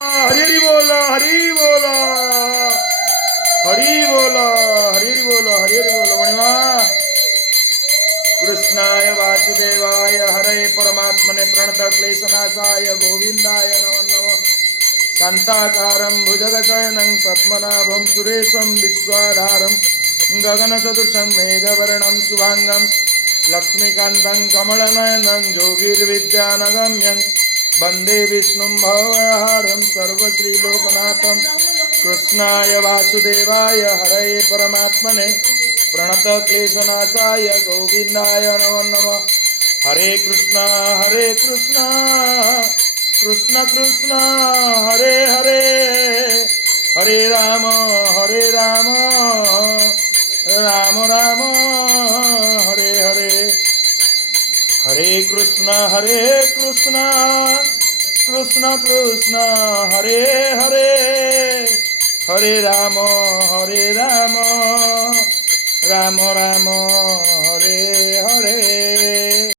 हरि बोल हरि बोल हरि बोल हरि बोल हरि बोल मणिमा कृष्णाय वासुदेवाय हरे परमात्मने प्रणत क्लेशनाशाय गोविंदाय नमो नमः शान्ताकारं भुजगशयनं पद्मनाभं सुरेशं विश्वाधारं गगनसदृशं मेघवर्णं शुभांगं लक्ष्मीकान्तं कमलनयनं योगिर्विद्यानगम्यं वन्दे विष्णुं भवहारं सर्वश्रीलोकनाथं कृष्णाय वासुदेवाय हरये परमात्मने प्रणतक्लेशनाशाय गोविन्दाय नमो नमः हरे कृष्ण कृष्ण कृष्ण हरे हरे हरे राम राम राम हरे हरे हरे कृष्ण कृष्ण कृष्ण हरे हरे हरे राम राम राम